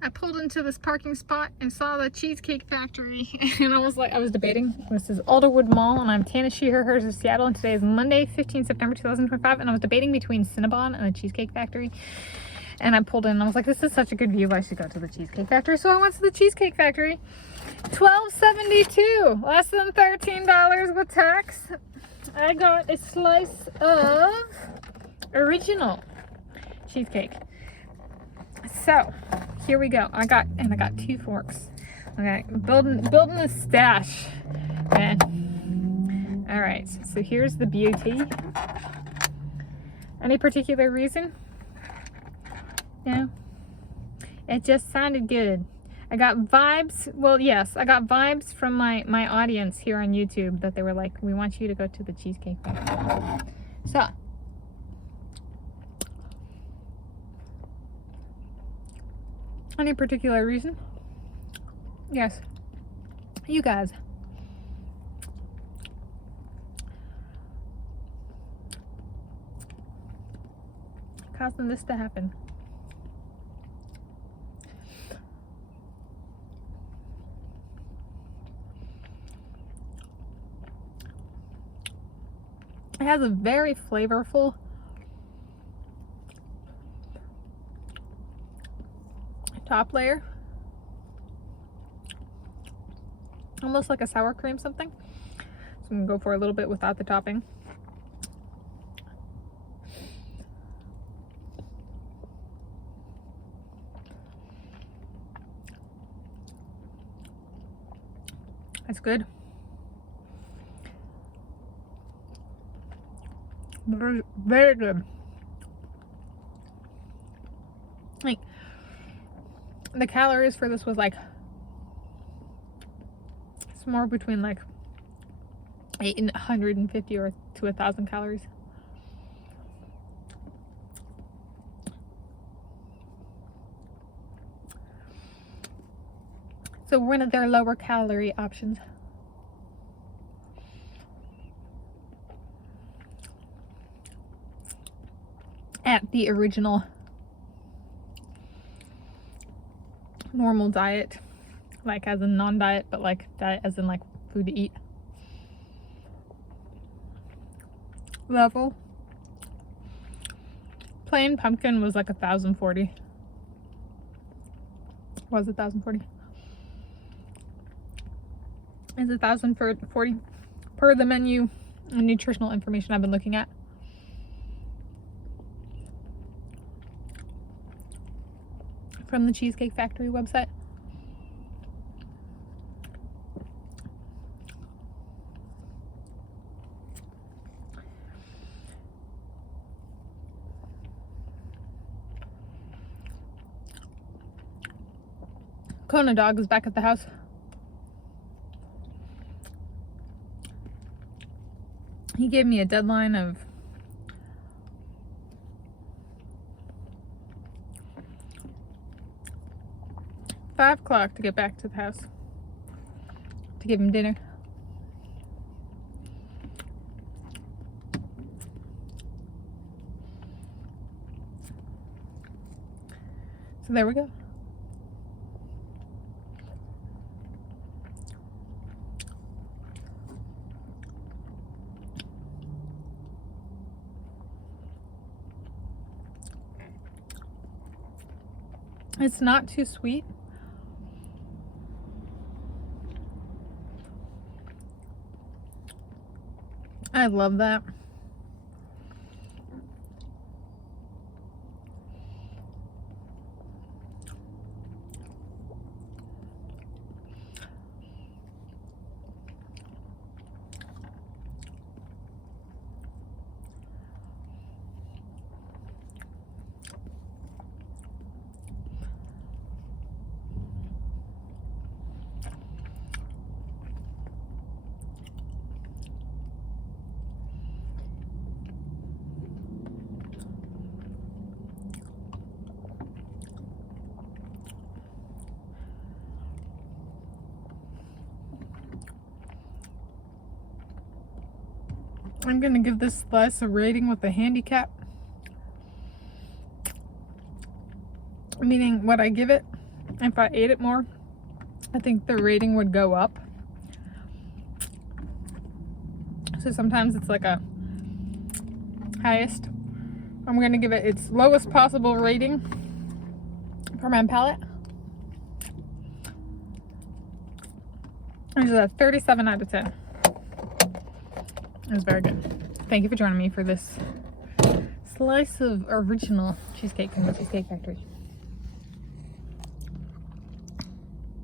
I pulled into this parking spot and saw the Cheesecake Factory, and I was debating. This is Alderwood Mall, and I'm Tanis Coralee of Seattle, and today is Monday, 15 September 2025, and I was debating between Cinnabon and the Cheesecake Factory. And I pulled in and I was like, this is such a good view, I should go to the Cheesecake Factory. So I went to the Cheesecake Factory. $12.72, less than $13 with tax. I got a slice of original cheesecake. So here we go. I got 2 forks. Okay, building a stash. Man. All right, so here's the beauty. Any particular reason? No, it just sounded good. I got vibes. Well, yes, I got vibes from my audience here on YouTube that they were like, we want you to go to the Cheesecake Factory. So any particular reason? Yes, you guys. Causing this to happen. It has a very flavorful top layer, almost like a sour cream something. So I'm gonna go for a little bit without the topping. That's good. Very, very good. Like, the calories for this was like, it's more between like 850 or to 1,000 calories. So one of their lower calorie options. At the original normal diet, like as a non-diet, but like diet as in like food to eat level. Plain pumpkin was like 1,040. Was 1,040. It's 1,040 per the menu and nutritional information I've been looking at. From the Cheesecake Factory website. Kona dog is back at the house. He gave me a deadline of 5 o'clock to get back to the house to give him dinner. So there we go. It's not too sweet. I love that. I'm gonna give this slice a rating with a handicap. Meaning what I give it If I ate it more, I think the rating would go up. So sometimes it's like a highest. I'm gonna give it its lowest possible rating for my palate. Which is a 37 out of 10. It was very good. Thank you for joining me for this slice of original cheesecake from the Cheesecake Factory.